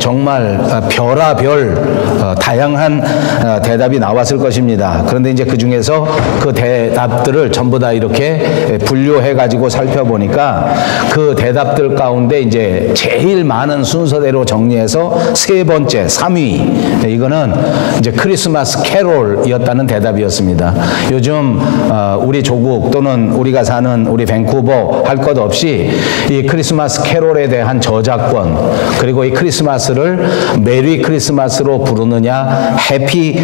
정말 별하별 다양한 대답이 나왔을 것입니다. 그런데 이제 그 중에서 그 대답들을 전부 다 이렇게 분류해 가지고 살펴보니까 그 대답들 가운데 이제 제일 많은 순서대로 정리해서 세 번째 3위, 이거는 이제 크리스마스 캐롤이었다는 대답이었습니다. 요즘 우리 조국 또는 우리가 사는 우리 밴쿠버 할 것 없이 이 크리스마스 캐롤에 대한 저작권, 그리고 이 크리스마스를 메리 크리스마스로 부르느냐, 해피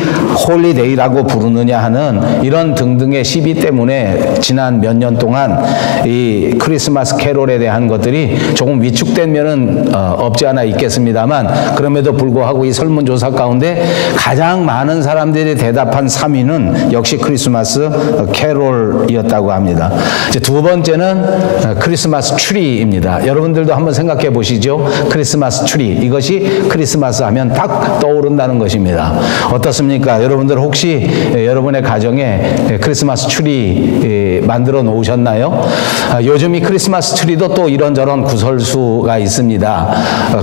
홀리데이라고 부르느냐 하는 이런 등등의 시비 때문에 지난 몇 년 동안 이 크리스마스 캐롤에 대한 것들이 조금 위축된 면은 없지 않아 있겠습니다만, 그럼에도 불구하고 이 설문조사 가운데 가장 많은 사람들이 대답한 3위는 역시 크리스마스 캐롤이었다고 합니다. 이제 두 번째는 크리스마스 트리입니다. 여러분들도 한번 생각해 보시죠. 크리스마스 트리, 이것이 크리스마스 하면 딱 떠오른다는 것입니다. 어떻습니까? 여러분들 혹시 여러분의 가정에 크리스마스 트리 만들어 놓으셨나요? 요즘 이 크리스마스 트리도 또 이런저런 구설수가 있습니다.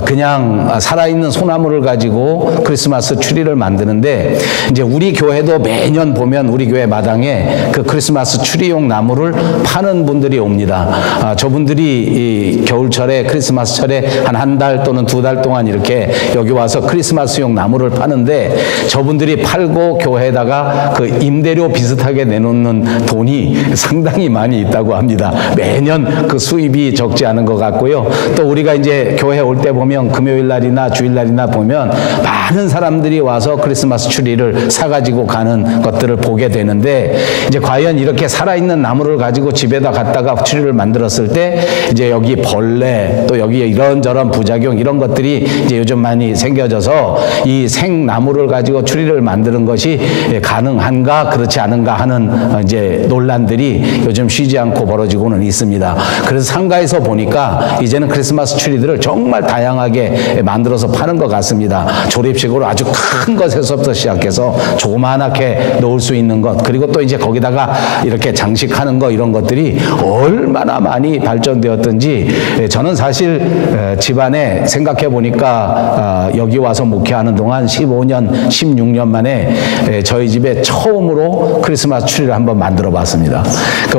그냥 살아있는 소나무를 가지고 크리스마스 트리를 만드는데, 이제 우리 교회도 매년 보면 우리 교회 마당에 그 크리스마스 트리용 나무를 파는 분들이 옵니다. 저분들이 이 겨울철에 크리스마스철에 한 달 또는 2달 동안 이렇게 여기 와서 크리스마스용 나무를 파는데, 저분들이 팔고 교회에다가 그 임대료 비슷하게 내놓는 돈이 상당히 많이 있다고 합니다. 매년 그 수입이 적지 않은 것 같고요. 또 우리가 이제 교회 올 때 보면 금요일 날이나 주일 날이나 보면 많은 사람들이 와서 크리스마스 트리를 사가지고 가는 것들을 보게 되는데, 이제 과연 이렇게 살아있는 나무를 가지고 집에다 갖다가 트리를 만들었을 때 이제 여기 벌레, 또 여기에 이런저런 부작용, 이런 것들이 이제 요즘 많이 생겨져서 이 생나무를 가지고 트리를 만드는 것이 가능한가 그렇지 않은가 하는 이제 논란들이 요즘 쉬지 않고 벌어지고는 있습니다. 그래서 상가에서 보니까 이제는 크리스마스 트리들을 정말 다양하게 만들어서 파는 것 같습니다. 조립식으로 아주 큰 것에서부터 시작해서 조그만하게 놓을 수 있는 것, 그리고 또 이제 거기다가 이렇게 장식하는 거, 이런 것들이 얼마나 많이 발전되었든지, 저는 사실 집안에 생각해 보니까 여기 와서 목회하는 동안 15년, 16년 만에 저희 집에 처음으로 크리스마스 트리를 한번 만들어 봤습니다.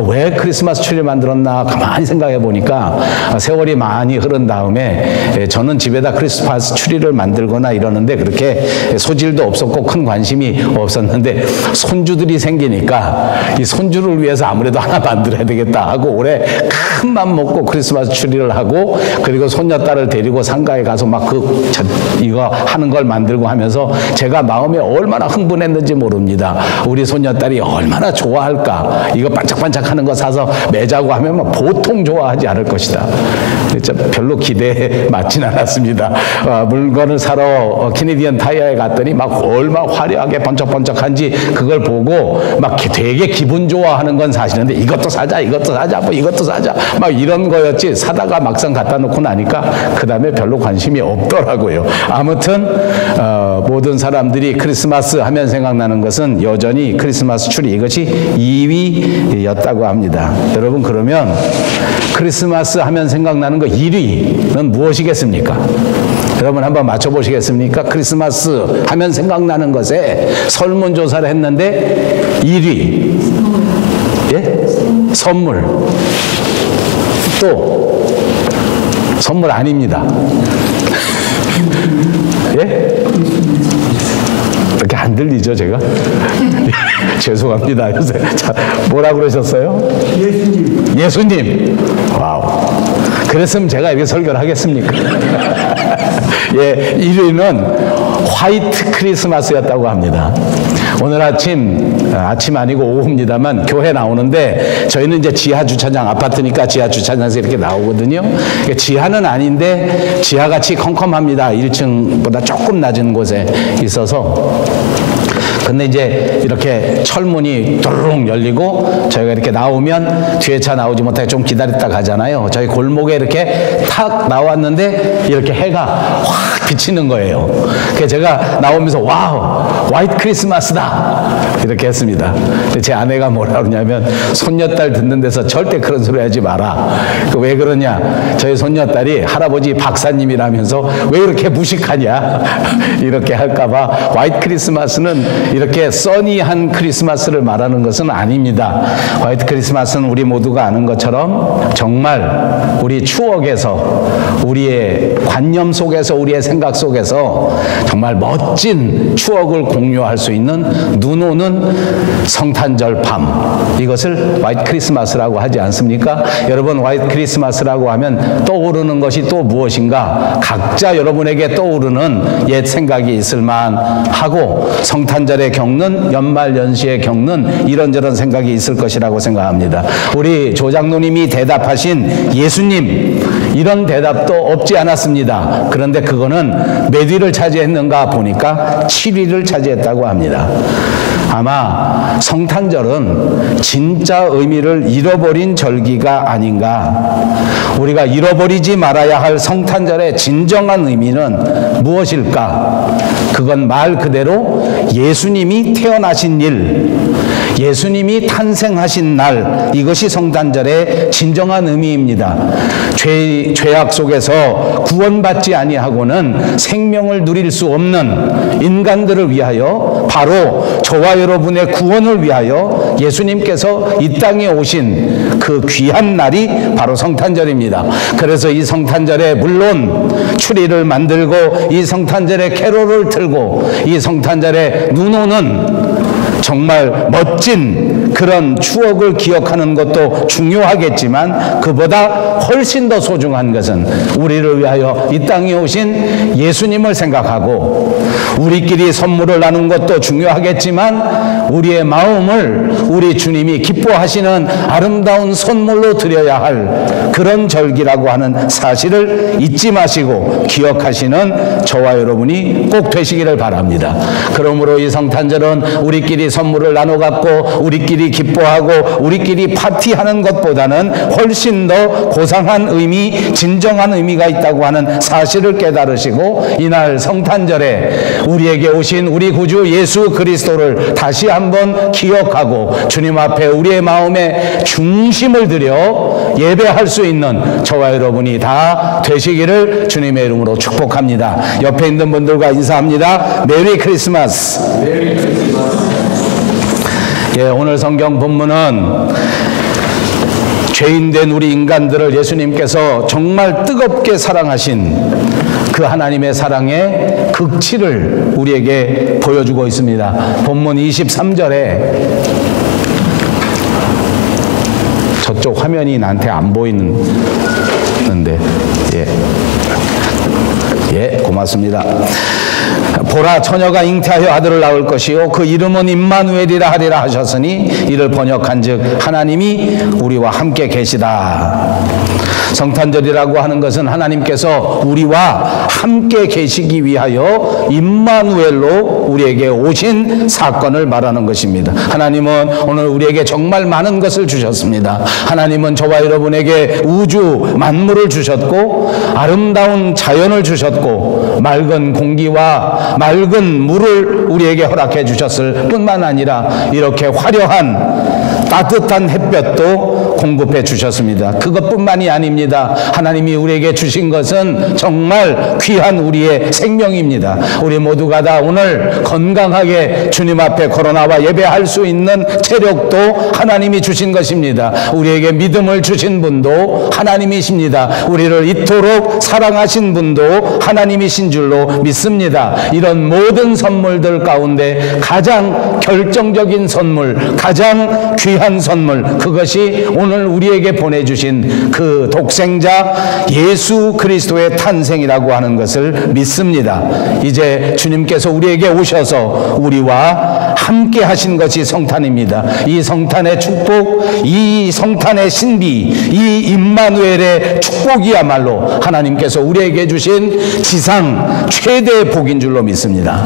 왜 크리스마스 트리를 만들었나 가만히 생각해 보니까 세월이 많이 흐른 다음에 저는 집에다 크리스마스 트리를 만들거나 이러는데 그렇게 소질도 없었고 큰 관심이 없었는데, 손주들이 생기니까 이 손주를 위해서 아무래도 하나 만들어야 되겠다 하고 올해 큰 맘 먹고 크리스마스 트리를 하고, 그리고 손녀딸을 데리고 상가에 가서 막 이거 하는 걸 만들고 하면서 제가 마음에 얼마나 흥분했는지 모릅니다. 우리 손녀딸이 얼마나 좋아할까. 이거 반짝반짝 하는 거 사서 매자고 하면 막 보통 좋아하지 않을 것이다. 별로 기대에 맞진 않았습니다. 물건을 사러 캐네디언 타이어에 갔더니 막 얼마나 화려하게 번쩍번쩍한지 그걸 보고 막 되게 기분 좋아하는 건 사시는데, 이것도 사자, 이것도 사자, 뭐 이것도 사자, 막 이런 거였지, 사다가 막상 갖다 놓고 나니까 그 다음에 별로 관심이 없더라고요. 아무튼 모든 사람들이 크리스마스 하면 생각나는 것은 여전히 크리스마스 트리, 이것이 2위였다고 합니다. 여러분, 그러면 크리스마스 하면 생각나는 거 1위는 무엇이겠습니까? 여러분 한번 맞춰보시겠습니까? 크리스마스 하면 생각나는 것에 설문조사를 했는데 1위. 예? 선물. 또 선물 아닙니다. 예? 이렇게 안 들리죠, 제가? 죄송합니다. 요새 뭐라 그러셨어요? 예수님. 예수님. 와우. 그랬으면 제가 이렇게 설교를 하겠습니까? 예, 1위는 화이트 크리스마스였다고 합니다. 오늘 아침 아니고 오후입니다만 교회 나오는데, 저희는 이제 지하 주차장, 아파트니까 지하 주차장에서 이렇게 나오거든요. 지하는 아닌데 지하같이 컴컴합니다. 1층보다 조금 낮은 곳에 있어서 근데 이제 이렇게 철문이 도르륵 열리고 저희가 이렇게 나오면 뒤에 차 나오지 못하게 좀 기다렸다 가잖아요. 저희 골목에 이렇게 탁 나왔는데 이렇게 해가 확 비치는 거예요. 그래서 제가 나오면서 와우, 화이트 크리스마스다 이렇게 했습니다. 근데 제 아내가 뭐라 그러냐면 손녀딸 듣는 데서 절대 그런 소리 하지 마라. 왜 그러냐, 저희 손녀딸이 할아버지 박사님이라면서 왜 이렇게 무식하냐 이렇게 할까봐. 화이트 크리스마스는 이렇게 써니한 크리스마스를 말하는 것은 아닙니다. 화이트 크리스마스는 우리 모두가 아는 것처럼 정말 우리 추억에서, 우리의 관념 속에서, 우리의 생각 속에서 정말 멋진 추억을 공유할 수 있는 눈 오는 성탄절 밤, 이것을 화이트 크리스마스라고 하지 않습니까? 여러분, 화이트 크리스마스라고 하면 떠오르는 것이 또 무엇인가? 각자 여러분에게 떠오르는 옛 생각이 있을 만하고 성탄절에 겪는, 연말 연시에 겪는 이런저런 생각이 있을 것이라고 생각합니다. 우리 조장로님이 대답하신 예수님, 이런 대답도 없지 않았습니다. 그런데 그거는 몇 위를 차지했는가 보니까 7위를 차지했다고 합니다. 아마 성탄절은 진짜 의미를 잃어버린 절기가 아닌가. 우리가 잃어버리지 말아야 할 성탄절의 진정한 의미는 무엇일까? 그건 말 그대로 예수님이 태어나신 일, 예수님이 탄생하신 날, 이것이 성탄절의 진정한 의미입니다. 죄악 속에서 구원받지 아니하고는 생명을 누릴 수 없는 인간들을 위하여, 바로 저와 여러분의 구원을 위하여 예수님께서 이 땅에 오신 그 귀한 날이 바로 성탄절입니다. 그래서 이 성탄절에 물론 추리를 만들고, 이 성탄절에 캐롤을 틀고, 이 성탄절에 눈 오는 정말 멋진 그런 추억을 기억하는 것도 중요하겠지만, 그보다 훨씬 더 소중한 것은 우리를 위하여 이 땅에 오신 예수님을 생각하고, 우리끼리 선물을 나눈 것도 중요하겠지만 우리의 마음을 우리 주님이 기뻐하시는 아름다운 선물로 드려야 할 그런 절기라고 하는 사실을 잊지 마시고 기억하시는 저와 여러분이 꼭 되시기를 바랍니다. 그러므로 이 성탄절은 우리끼리 선물을 나눠 갖고 우리끼리 기뻐하고 우리끼리 파티하는 것보다는 훨씬 더 고상한 의미, 진정한 의미가 있다고 하는 사실을 깨달으시고, 이날 성탄절에 우리에게 오신 우리 구주 예수 그리스도를 다시 한번 기억하고 주님 앞에 우리의 마음에 중심을 들여 예배할 수 있는 저와 여러분이 다 되시기를 주님의 이름으로 축복합니다. 옆에 있는 분들과 인사합니다. 메리 크리스마스. 메리 크리스마스. 예, 오늘 성경 본문은 죄인된 우리 인간들을 예수님께서 정말 뜨겁게 사랑하신 그 하나님의 사랑의 극치를 우리에게 보여주고 있습니다. 본문 23절에, 저쪽 화면이 나한테 안 보이는데, 예, 고맙습니다. 보라, 처녀가 잉태하여 아들을 낳을 것이요 그 이름은 임마누엘이라 하리라 하셨으니, 이를 번역한즉 하나님이 우리와 함께 계시다. 성탄절이라고 하는 것은 하나님께서 우리와 함께 계시기 위하여 임마누엘로 우리에게 오신 사건을 말하는 것입니다. 하나님은 오늘 우리에게 정말 많은 것을 주셨습니다. 하나님은 저와 여러분에게 우주 만물을 주셨고, 아름다운 자연을 주셨고, 맑은 공기와 맑은 물을 우리에게 허락해 주셨을 뿐만 아니라 이렇게 화려한 따뜻한 햇볕도 공급해 주셨습니다. 그것뿐만이 아닙니다. 하나님이 우리에게 주신 것은 정말 귀한 우리의 생명입니다. 우리 모두가 다 오늘 건강하게 주님 앞에 코로나와 예배할 수 있는 체력도 하나님이 주신 것입니다. 우리에게 믿음을 주신 분도 하나님이십니다. 우리를 이토록 사랑하신 분도 하나님이신 줄로 믿습니다. 이런 모든 선물들 가운데 가장 결정적인 선물, 가장 귀한 선물, 그것이 오늘 우리에게 보내주신 그 독생자 예수 그리스도의 탄생이라고 하는 것을 믿습니다. 이제 주님께서 우리에게 오셔서 우리와 함께 하신 것이 성탄입니다. 이 성탄의 축복, 이 성탄의 신비, 이 임마누엘의 축복이야말로 하나님께서 우리에게 주신 지상 최대의 복인 줄로 믿습니다.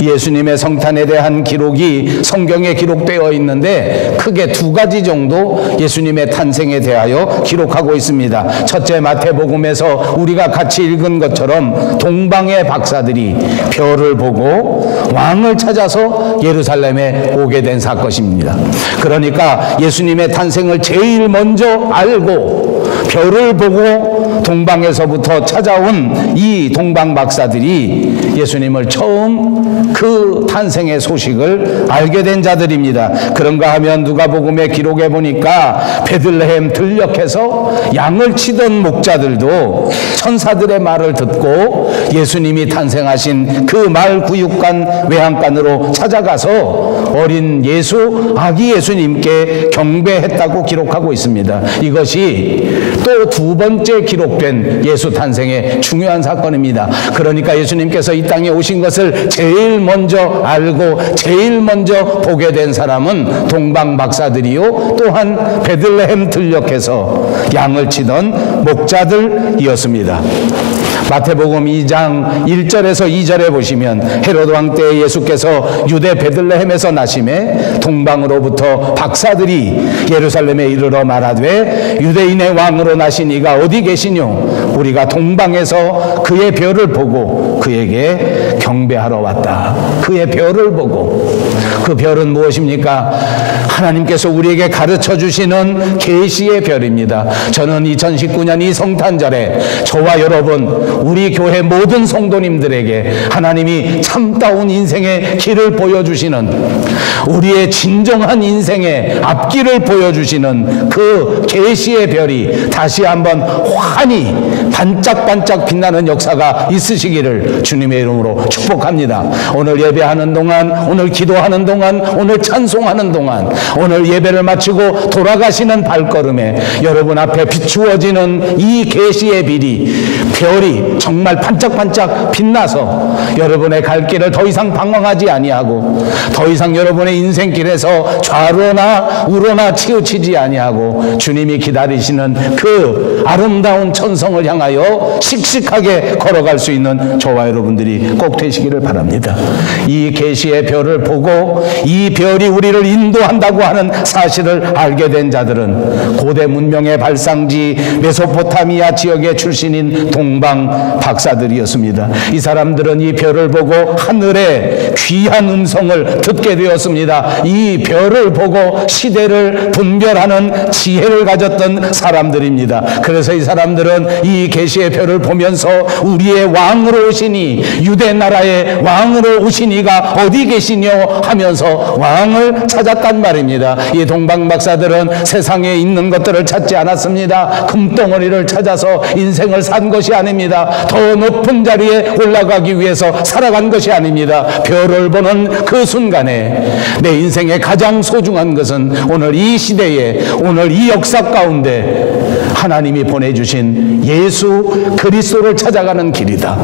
예수님의 성탄에 대한 기록이 성경에 기록되어 있는데 크게 두 가지 정도 예수님의 탄생에 대하여 기록하고 있습니다. 첫째, 마태복음에서 우리가 같이 읽은 것처럼 동방의 박사들이 별을 보고 왕을 찾아서 예루살렘에 오게 된 사건입니다. 그러니까 예수님의 탄생을 제일 먼저 알고 별을 보고 동방에서부터 찾아온 이 동방 박사들이 예수님을 처음 그 탄생의 소식을 알게 된 자들입니다. 그런가 하면 누가복음에 기록해 보니까 베들레헴 들녘에서 양을 치던 목자들도 천사들의 말을 듣고 예수님이 탄생하신 그 마을 구육간 외양간으로 찾아가서 어린 예수, 아기 예수님께 경배했다고 기록하고 있습니다. 이것이 또 두 번째 기록된 예수 탄생의 중요한 사건입니다. 그러니까 예수님께서 이 땅에 오신 것을 제일 먼저 알고 제일 먼저 보게 된 사람은 동방 박사들이요, 또한 베들레헴 들녘에서 양을 치던 목자들이었습니다. 마태복음 2장 1절에서 2절에 보시면 헤롯 왕 때 예수께서 유대 베들레헴에서 나심에 동방으로부터 박사들이 예루살렘에 이르러 말하되 유대인의 왕으로 나신 이가 어디 계시뇨? 우리가 동방에서 그의 별을 보고 그에게 경배하러 왔다. 그의 별을 보고, 그 별은 무엇입니까? 하나님께서 우리에게 가르쳐 주시는 계시의 별입니다. 저는 2019년 이 성탄절에 저와 여러분, 우리 교회 모든 성도님들에게 하나님이 참다운 인생의 길을 보여주시는, 우리의 진정한 인생의 앞길을 보여주시는 그 계시의 별이 다시 한번 환히 반짝반짝 빛나는 역사가 있으시기를 주님의 이름으로 축복합니다. 오늘 예배하는 동안, 오늘 기도하는 동안, 오늘 찬송하는 동안, 오늘 예배를 마치고 돌아가시는 발걸음에 여러분 앞에 비추어지는 이 계시의 별이 정말 반짝반짝 빛나서 여러분의 갈 길을 더 이상 방황하지 아니하고, 더 이상 여러분의 인생길에서 좌로나 우로나 치우치지 아니하고 주님이 기다리시는 그 아름다운 천성을 향하여 씩씩하게 걸어갈 수 있는 저와 여러분들이 꼭 되시기를 바랍니다. 이 계시의 별을 보고 이 별이 우리를 인도한다고 하는 사실을 알게 된 자들은 고대 문명의 발상지 메소포타미아 지역의 출신인 동방 박사들이었습니다. 이 사람들은 이 별을 보고 하늘의 귀한 음성을 듣게 되었습니다. 이 별을 보고 시대를 분별하는 지혜를 가졌던 사람들입니다. 그래서 이 사람들은 이 계시의 별을 보면서 우리의 왕으로 오시니, 유대 나라의 왕으로 오신 이가 어디 계시뇨 하면서 왕을 찾았단 말입니다. 이 동방 박사들은 세상에 있는 것들을 찾지 않았습니다. 금덩어리를 찾아서 인생을 산 것이 아닙니다. 더 높은 자리에 올라가기 위해서 살아간 것이 아닙니다. 별을 보는 그 순간에 내 인생의 가장 소중한 것은 오늘 이 시대에, 오늘 이 역사 가운데 하나님이 보내주신 예수 그리스도를 찾아가는 길이다.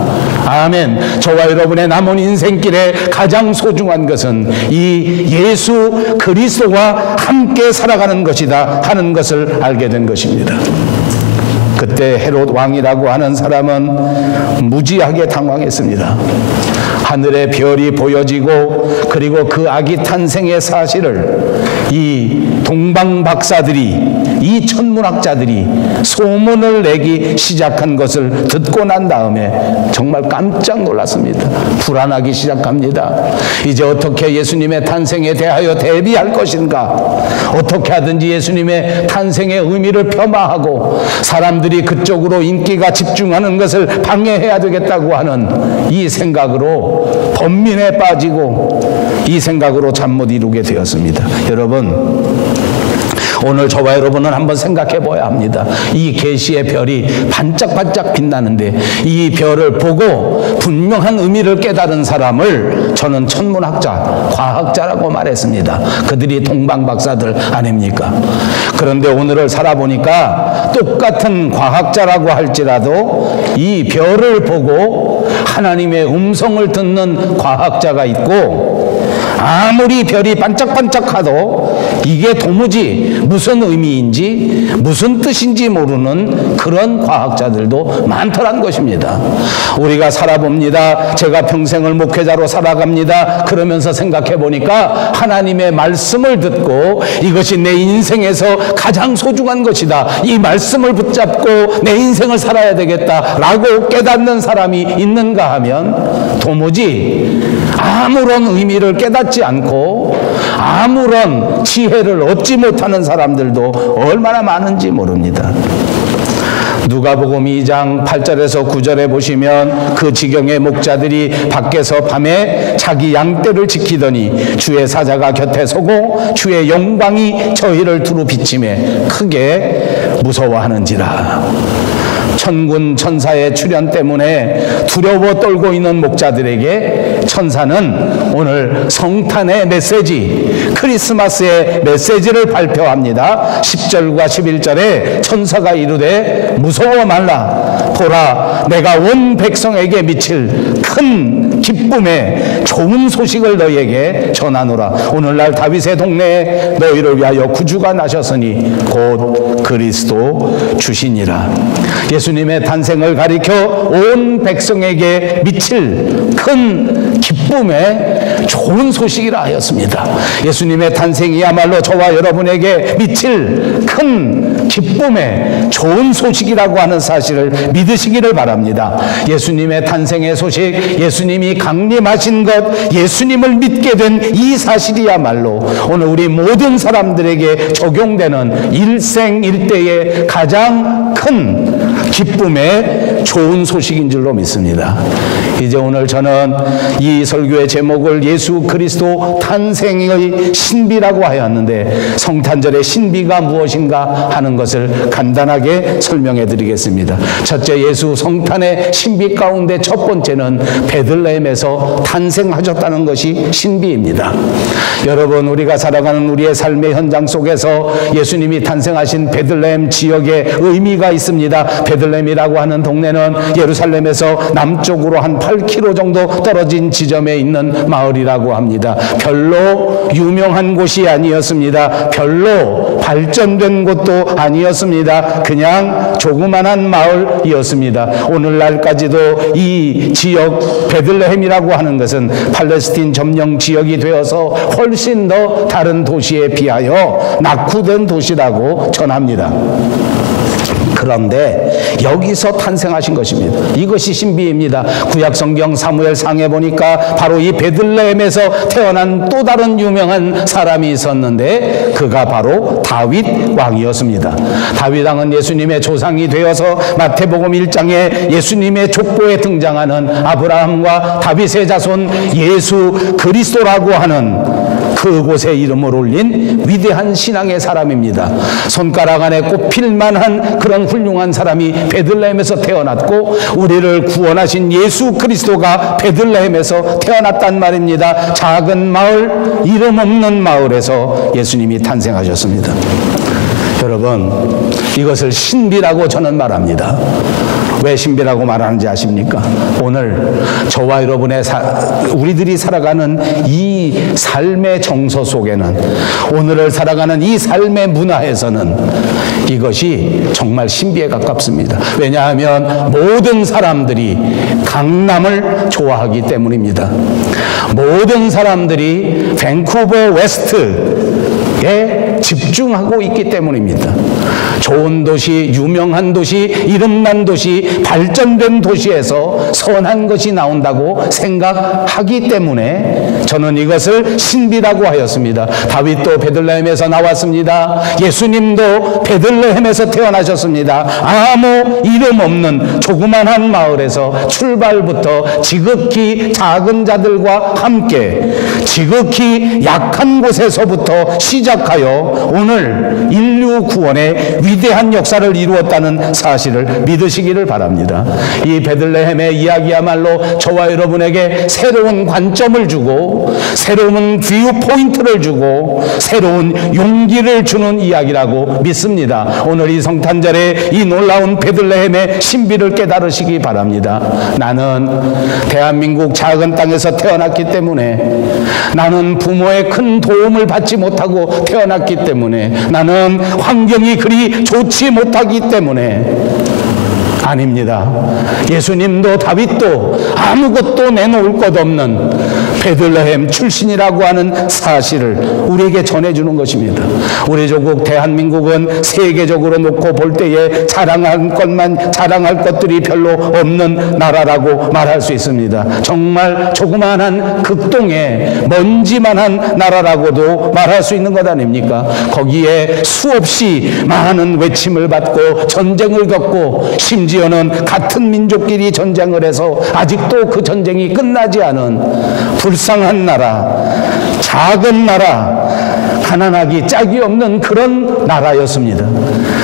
아멘. 저와 여러분의 남은 인생길에 가장 소중한 것은 이 예수 그리스도와 함께 살아가는 것이다 하는 것을 알게 된 것입니다. 그때 헤롯 왕이라고 하는 사람은 무지하게 당황했습니다. 하늘의 별이 보여지고 그리고 그 아기 탄생의 사실을 이 동방 박사들이, 이 천문학자들이 소문을 내기 시작한 것을 듣고 난 다음에 정말 깜짝 놀랐습니다. 불안하기 시작합니다. 이제 어떻게 예수님의 탄생에 대하여 대비할 것인가? 어떻게 하든지 예수님의 탄생의 의미를 폄하하고 사람들이 그쪽으로 인기가 집중하는 것을 방해해야 되겠다고 하는 이 생각으로 번민에 빠지고 이 생각으로 잠 못 이루게 되었습니다. 여러분, 오늘 저와 여러분은 한번 생각해 봐야 합니다. 이 계시의 별이 반짝반짝 빛나는데 이 별을 보고 분명한 의미를 깨달은 사람을 저는 천문학자, 과학자라고 말했습니다. 그들이 동방박사들 아닙니까? 그런데 오늘을 살아보니까 똑같은 과학자라고 할지라도 이 별을 보고 하나님의 음성을 듣는 과학자가 있고 아무리 별이 반짝반짝하도 이게 도무지 무슨 의미인지 무슨 뜻인지 모르는 그런 과학자들도 많더란 것입니다. 우리가 살아봅니다. 제가 평생을 목회자로 살아갑니다. 그러면서 생각해 보니까 하나님의 말씀을 듣고 이것이 내 인생에서 가장 소중한 것이다, 이 말씀을 붙잡고 내 인생을 살아야 되겠다라고 깨닫는 사람이 있는가 하면 도무지 아무런 의미를 깨닫지 않고 아무런 지혜를 얻지 못하는 사람들도 얼마나 많은지 모릅니다. 누가복음 2장 8절에서 9절에 보시면 그 지경의 목자들이 밖에서 밤에 자기 양떼를 지키더니 주의 사자가 곁에 서고 주의 영광이 저희를 두루 비치매 크게 무서워하는지라. 천군 천사의 출현 때문에 두려워 떨고 있는 목자들에게 천사는 오늘 성탄의 메시지, 크리스마스의 메시지를 발표합니다. 10절과 11절에 천사가 이르되 무서워 말라. 보라, 내가 온 백성에게 미칠 큰 기쁨의 좋은 소식을 너희에게 전하노라. 오늘날 다윗의 동네에 너희를 위하여 구주가 나셨으니 곧 그리스도 주시니라. 예수님의 탄생을 가리켜 온 백성에게 미칠 큰 기쁨의 좋은 소식이라 하였습니다. 예수님의 탄생이야말로 저와 여러분에게 미칠 큰 기쁨의 좋은 소식이라고 하는 사실을 믿으시기를 바랍니다. 예수님의 탄생의 소식, 예수님이 강림하신 것, 예수님을 믿게 된 이 사실이야말로 오늘 우리 모든 사람들에게 적용되는 일생일대의 가장 큰 기쁨의 좋은 소식인 줄로 믿습니다. 이제 오늘 저는 이 설교의 제목을 예수 그리스도 탄생의 신비라고 하였는데, 성탄절의 신비가 무엇인가 하는 것을 간단하게 설명해 드리겠습니다. 첫째, 예수 성탄의 신비 가운데 첫 번째는 베들레헴에서 탄생하셨다는 것이 신비입니다. 여러분, 우리가 살아가는 우리의 삶의 현장 속에서 예수님이 탄생하신 베들레헴 지역에 의미가 있습니다. 베들레헴이라고 하는 동네는 예루살렘에서 남쪽으로 한 8km 정도 떨어진 지점에 있는 마을이라고 합니다. 별로 유명한 곳이 아니었습니다. 별로 발전된 곳도 아니었습니다. 그냥 조그만한 마을이었습니다. 오늘날까지도 이 지역 베들레헴이라고 하는 것은 팔레스틴 점령 지역이 되어서 훨씬 더 다른 도시에 비하여 낙후된 도시라고 전합니다. 그런데 여기서 탄생하신 것입니다. 이것이 신비입니다. 구약성경 사무엘상에 보니까 바로 이 베들레헴에서 태어난 또 다른 유명한 사람이 있었는데 그가 바로 다윗 왕이었습니다. 다윗 왕은 예수님의 조상이 되어서 마태복음 1장에 예수님의 족보에 등장하는 아브라함과 다윗의 자손 예수 그리스도라고 하는 그곳에 이름을 올린 위대한 신앙의 사람입니다. 손가락 안에 꼽힐 만한 그런 훌륭한 사람이 베들레헴에서 태어났고 우리를 구원하신 예수 그리스도가 베들레헴에서 태어났단 말입니다. 작은 마을, 이름 없는 마을에서 예수님이 탄생하셨습니다. 여러분, 이것을 신비라고 저는 말합니다. 왜 신비라고 말하는지 아십니까? 오늘 저와 여러분의 우리들이 살아가는 이 삶의 정서 속에는, 오늘을 살아가는 이 삶의 문화에서는 이것이 정말 신비에 가깝습니다. 왜냐하면 모든 사람들이 강남을 좋아하기 때문입니다. 모든 사람들이 밴쿠버 웨스트에 집중하고 있기 때문입니다. 좋은 도시, 유명한 도시, 이름난 도시, 발전된 도시에서 선한 것이 나온다고 생각하기 때문에 저는 이것을 신비라고 하였습니다. 다윗도 베들레헴에서 나왔습니다. 예수님도 베들레헴에서 태어나셨습니다. 아무 이름 없는 조그만한 마을에서 출발부터 지극히 작은 자들과 함께 지극히 약한 곳에서부터 시작하여 오늘 인류 구원의 위대한 역사를 이루었다는 사실을 믿으시기를 바랍니다. 이 베들레헴의 이야기야말로 저와 여러분에게 새로운 관점을 주고 새로운 뷰 포인트를 주고 새로운 용기를 주는 이야기라고 믿습니다. 오늘 이 성탄절에 이 놀라운 베들레헴의 신비를 깨달으시기 바랍니다. 나는 대한민국 작은 땅에서 태어났기 때문에, 나는 부모의 큰 도움을 받지 못하고 태어났기 때문에, 나는 환경이 그리 좋지 못하기 때문에, 아닙니다. 예수님도 다윗도 아무것도 내놓을 것 없는 베들레헴 출신이라고 하는 사실을 우리에게 전해주는 것입니다. 우리 조국 대한민국은 세계적으로 놓고 볼 때에 자랑할 것들이 별로 없는 나라라고 말할 수 있습니다. 정말 조그마한 극동의 먼지만한 나라라고도 말할 수 있는 것 아닙니까? 거기에 수없이 많은 외침을 받고 전쟁을 겪고 심지어는 같은 민족끼리 전쟁을 해서 아직도 그 전쟁이 끝나지 않은 불쌍한 나라, 작은 나라, 가난하기 짝이 없는 그런 나라였습니다.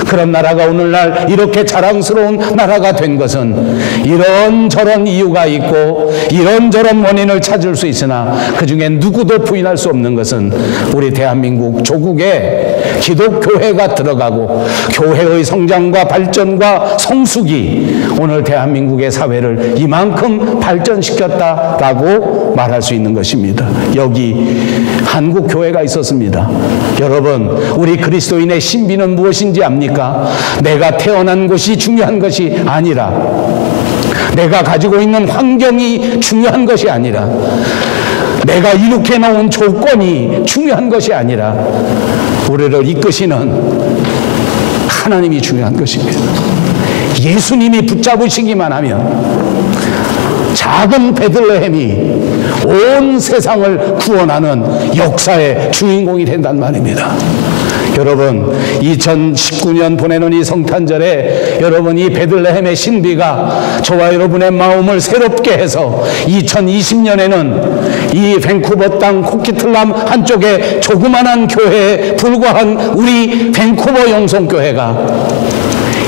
그런 나라가 오늘날 이렇게 자랑스러운 나라가 된 것은 이런저런 이유가 있고 이런저런 원인을 찾을 수 있으나 그 중에 누구도 부인할 수 없는 것은 우리 대한민국 조국에 기독교회가 들어가고 교회의 성장과 발전과 성숙이 오늘 대한민국의 사회를 이만큼 발전시켰다라고 말할 수 있는 것입니다. 여기 한국교회가 있었습니다. 여러분, 우리 그리스도인의 신비는 무엇인지 압니까? 내가 태어난 곳이 중요한 것이 아니라, 내가 가지고 있는 환경이 중요한 것이 아니라, 내가 이룩해 놓은 조건이 중요한 것이 아니라 우리를 이끄시는 하나님이 중요한 것입니다. 예수님이 붙잡으시기만 하면 작은 베들레헴이 온 세상을 구원하는 역사의 주인공이 된단 말입니다. 여러분, 2019년 보내는 이 성탄절에 여러분, 이 베들레헴의 신비가 저와 여러분의 마음을 새롭게 해서 2020년에는 이 밴쿠버 땅 코키틀람 한쪽에 조그만한 교회에 불과한 우리 밴쿠버 영성교회가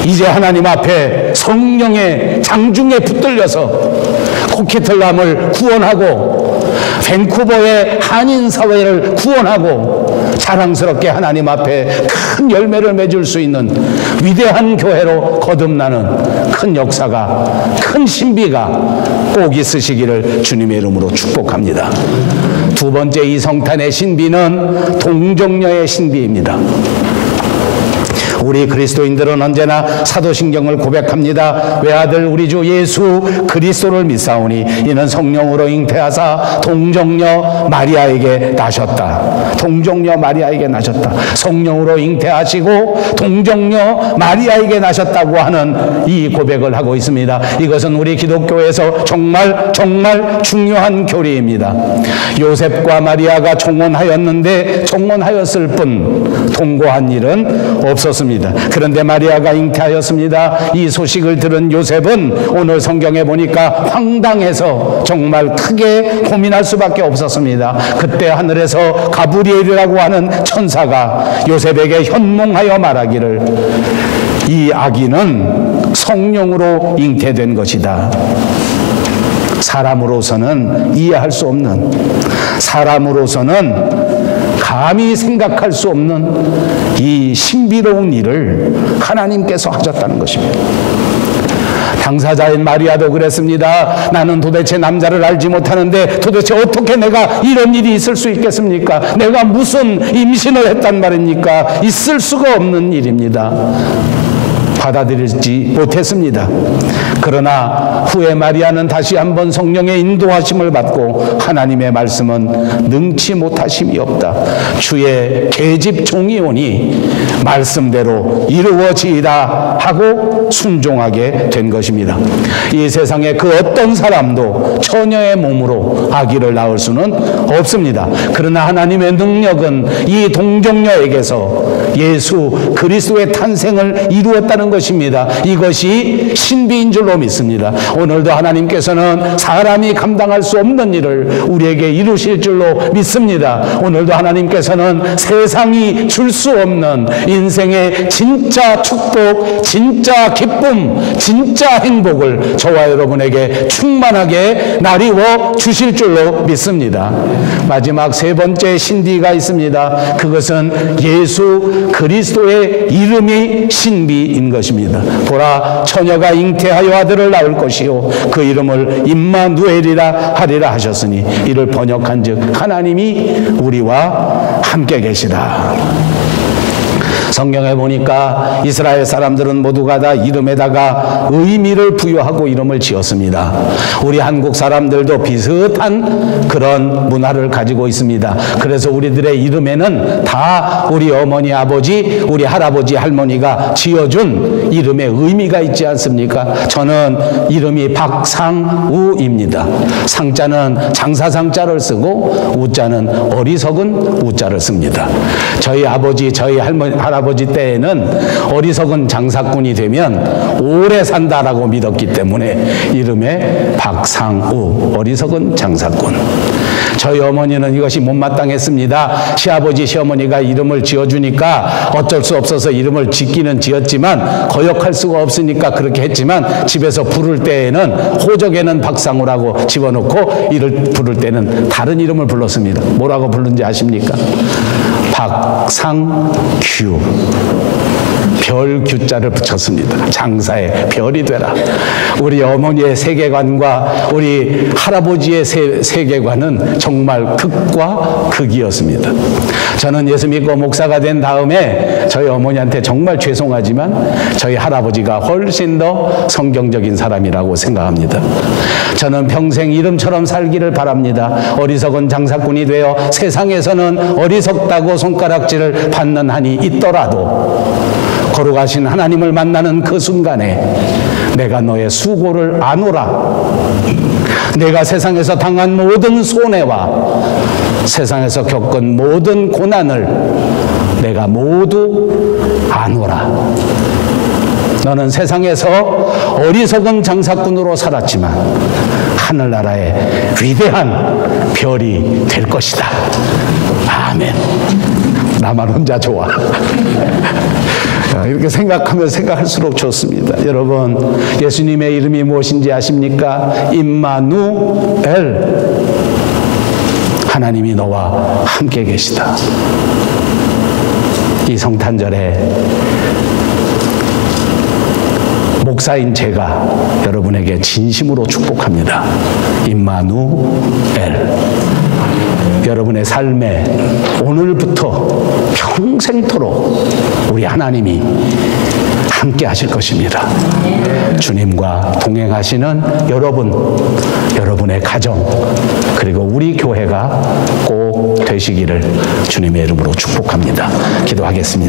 이제 하나님 앞에 성령의 장중에 붙들려서 코키틀람을 구원하고 밴쿠버의 한인 사회를 구원하고 자랑스럽게 하나님 앞에 큰 열매를 맺을 수 있는 위대한 교회로 거듭나는 큰 역사가, 큰 신비가 꼭 있으시기를 주님의 이름으로 축복합니다. 두 번째 이 성탄의 신비는 동정녀의 신비입니다. 우리 그리스도인들은 언제나 사도신경을 고백합니다. 외아들 우리 주 예수 그리스도를 믿사오니 이는 성령으로 잉태하사 동정녀 마리아에게 나셨다. 동정녀 마리아에게 나셨다. 성령으로 잉태하시고 동정녀 마리아에게 나셨다고 하는 이 고백을 하고 있습니다. 이것은 우리 기독교에서 정말 중요한 교리입니다. 요셉과 마리아가 종혼하였는데 종혼하였을 뿐 동거한 일은 없었습니다. 그런데 마리아가 잉태하였습니다. 이 소식을 들은 요셉은 오늘 성경에 보니까 황당해서 정말 크게 고민할 수밖에 없었습니다. 그때 하늘에서 가브리엘이라고 하는 천사가 요셉에게 현몽하여 말하기를 이 아기는 성령으로 잉태된 것이다. 사람으로서는 이해할 수 없는, 사람으로서는 감히 생각할 수 없는 이 신비로운 일을 하나님께서 하셨다는 것입니다. 당사자인 마리아도 그랬습니다. 나는 도대체 남자를 알지 못하는데 도대체 어떻게 내가 이런 일이 있을 수 있겠습니까? 내가 무슨 임신을 했단 말입니까? 있을 수가 없는 일입니다. 받아들이지 못했습니다. 그러나 후에 마리아는 다시 한번 성령의 인도하심을 받고 하나님의 말씀은 능치 못하심이 없다. 주의 계집 종이 오니 말씀대로 이루어지이다 하고 순종하게 된 것입니다. 이 세상에 그 어떤 사람도 처녀의 몸으로 아기를 낳을 수는 없습니다. 그러나 하나님의 능력은 이 동정녀에게서 예수 그리스도의 탄생을 이루었다는 것입니다. 이것이 신비인 줄로 믿습니다. 오늘도 하나님께서는 사람이 감당할 수 없는 일을 우리에게 이루실 줄로 믿습니다. 오늘도 하나님께서는 세상이 줄 수 없는 인생의 진짜 축복, 진짜 기쁨, 진짜 행복을 저와 여러분에게 충만하게 나리워 주실 줄로 믿습니다. 마지막 세 번째 신비가 있습니다. 그것은 예수 그리스도의 이름이 신비인 것입니다. 보라, 처녀가 잉태하여 아들을 낳을 것이요 그 이름을 임마누엘이라 하리라 하셨으니 이를 번역한즉 하나님이 우리와 함께 계시다. 성경에 보니까 이스라엘 사람들은 모두가 다 이름에다가 의미를 부여하고 이름을 지었습니다. 우리 한국 사람들도 비슷한 그런 문화를 가지고 있습니다. 그래서 우리들의 이름에는 다 우리 어머니, 아버지, 우리 할아버지, 할머니가 지어준 이름에 의미가 있지 않습니까? 저는 이름이 박상우입니다. 상자는 장사상자를 쓰고 우자는 어리석은 우자를 씁니다. 저희 아버지, 저희 할아버지 때에는 어리석은 장사꾼이 되면 오래 산다라고 믿었기 때문에 이름에 박상우, 어리석은 장사꾼. 저희 어머니는 이것이 못마땅했습니다. 시아버지, 시어머니가 이름을 지어주니까 어쩔 수 없어서 이름을 짓기는 지었지만 거역할 수가 없으니까 그렇게 했지만 집에서 부를 때에는 호적에는 박상우라고 집어넣고 이를 부를 때는 다른 이름을 불렀습니다. 뭐라고 부른지 아십니까? 박상규. 별 규자를 붙였습니다. 장사의 별이 되라. 우리 어머니의 세계관과 우리 할아버지의 세계관은 정말 극과 극이었습니다. 저는 예수 믿고 목사가 된 다음에 저희 어머니한테 정말 죄송하지만 저희 할아버지가 훨씬 더 성경적인 사람이라고 생각합니다. 저는 평생 이름처럼 살기를 바랍니다. 어리석은 장사꾼이 되어 세상에서는 어리석다고 손가락질을 받는 한이 있더라도 거룩하신 하나님을 만나는 그 순간에 내가 너의 수고를 아노라. 내가 세상에서 당한 모든 손해와 세상에서 겪은 모든 고난을 내가 모두 아노라. 너는 세상에서 어리석은 장사꾼으로 살았지만 하늘나라의 위대한 별이 될 것이다. 아멘. 나만 혼자 좋아. 이렇게 생각하면 생각할수록 좋습니다. 여러분, 예수님의 이름이 무엇인지 아십니까? 임마누엘. 하나님이 너와 함께 계시다. 이 성탄절에 목사인 제가 여러분에게 진심으로 축복합니다. 임마누엘. 여러분의 삶에 오늘부터 평생토록 우리 하나님이 함께 하실 것입니다. 주님과 동행하시는 여러분, 여러분의 가정, 그리고 우리 교회가 꼭 되시기를 주님의 이름으로 축복합니다. 기도하겠습니다.